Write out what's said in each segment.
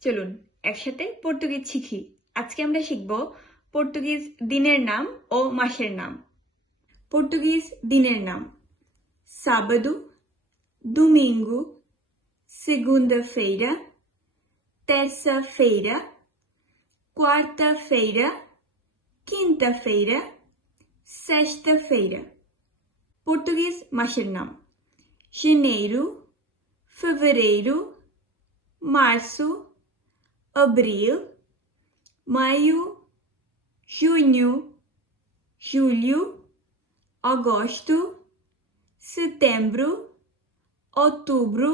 চলুন একসাথে পর্তুগিজ শিখি। আজকে আমরা শিখব পর্তুগিজ দিনের নাম ও মাসের নাম। পর্তুগিজ দিনের নাম। সাবাদু ডুমিঙ্গু সেগুন্দা ফেইরা, তেরসা ফেইরা, কোয়ার্তা ফেইরা, কিন্তা ফেইরা সেস্তা ফেইরা। পর্তুগিজ মাসের নাম। জেনেইরু ফেভারেইরু মার্সু abril maio junho julho agosto setembro outubro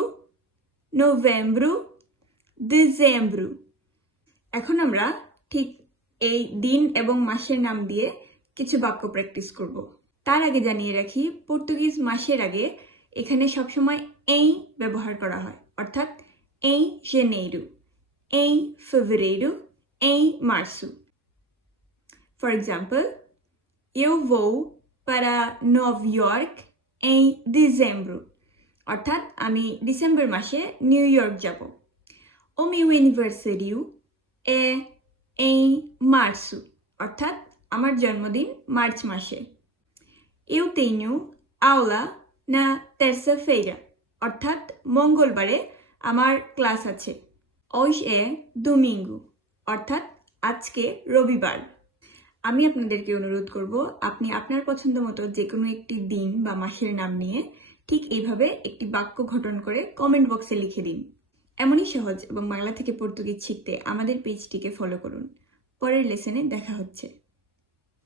novembro dezembro. এখন আমরা ঠিক এই দিন এবং মাসের নাম দিয়ে কিছু বাক্য প্র্যাকটিস করব। তার আগে জানিয়ে রাখি পর্তুগিজ মাসের আগে এখানে সবসময় এই ব্যবহার করা হয় অর্থাৎ em janeiro, em fevereiro, em março. For example, eu vou para Nova York em dezembro. অর্থাৎ আমি ডিসেম্বর মাসে নিউ ইয়র্ক যাব O meu aniversário é em março. অর্থাৎ আমার জন্মদিন মার্চ মাসে Eu tenho aula na terça-feira. অর্থাৎ মঙ্গলবারে আমার ক্লাস আছে hoje é domingo, অর্থাৎ আজকে রবিবার। আমি আপনাদেরকে অনুরোধ করব, আপনি আপনার পছন্দ মতো যে কোনো একটি দিন বা মাসের নাম নিয়ে ঠিক এইভাবে একটি বাক্য গঠন করে কমেন্ট বক্সে লিখে দিন। এমনই সহজ এবং বাংলা থেকে পর্তুগিজ শিখতে আমাদের পেজটিকে ফলো করুন। পরের লেসনে দেখা হচ্ছে।